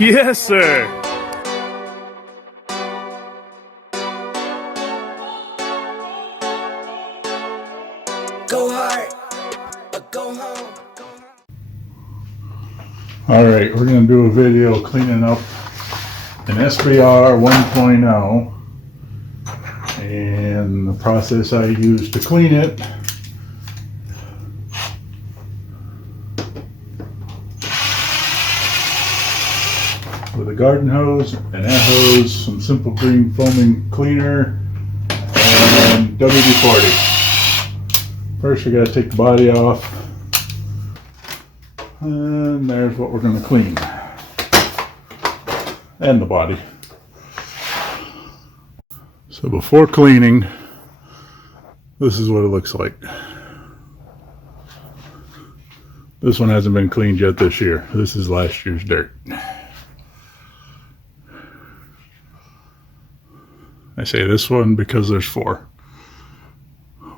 Yes, sir. Go hard or go home. All right, we're going to do a video cleaning up an SBR 1.0 and the process I used to clean it. With a garden hose, an air hose, some simple green foaming cleaner, and WD-40. First we got to take the body off, and there's what we're going to clean, and the body. So before cleaning, this is what it looks like. This one hasn't been cleaned yet this year. This is last year's dirt. I say this one because there's four.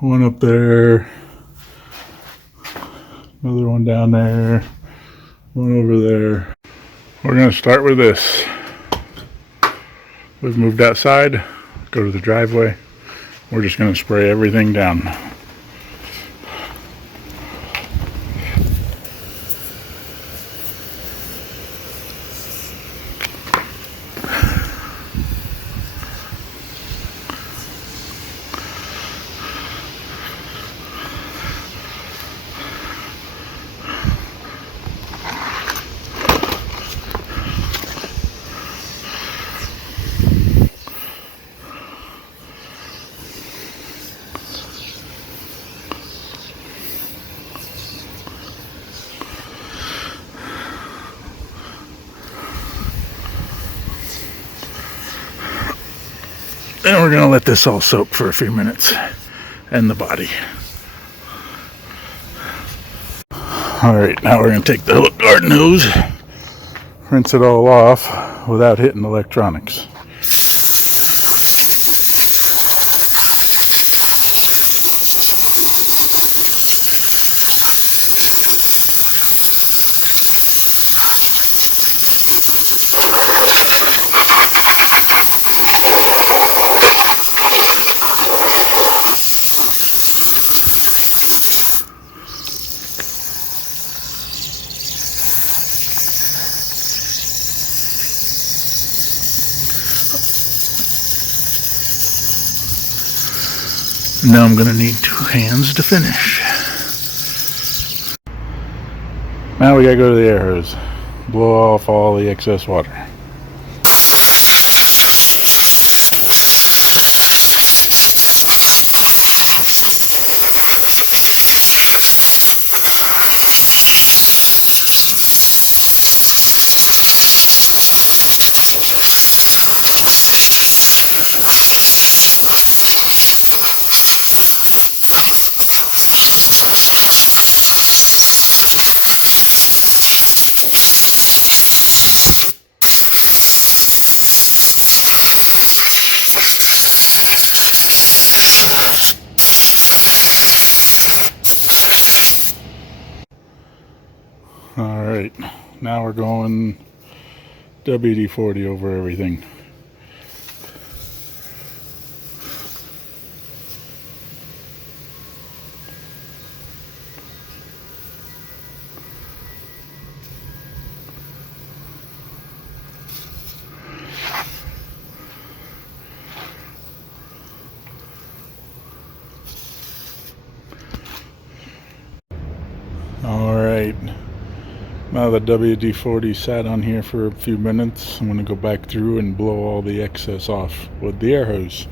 One up there, another one down there, one over there. We're going to start with this. We've moved outside, go to the driveway. We're just going to spray everything down. And we're going to let this all soak for a few minutes, and the body. Alright, now we're going to take the garden hose, rinse it all off without hitting electronics. Now I'm going to need two hands to finish. Now we got to go to the air hose. Blow off all the excess water. Alright, now we're going WD-40 over everything. Alright. Now the WD-40 sat on here for a few minutes. I'm going to go back through and blow all the excess off with the air hose.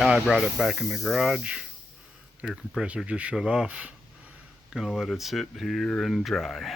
Now I brought it back in the garage. Air compressor just shut off. Gonna let it sit here and dry.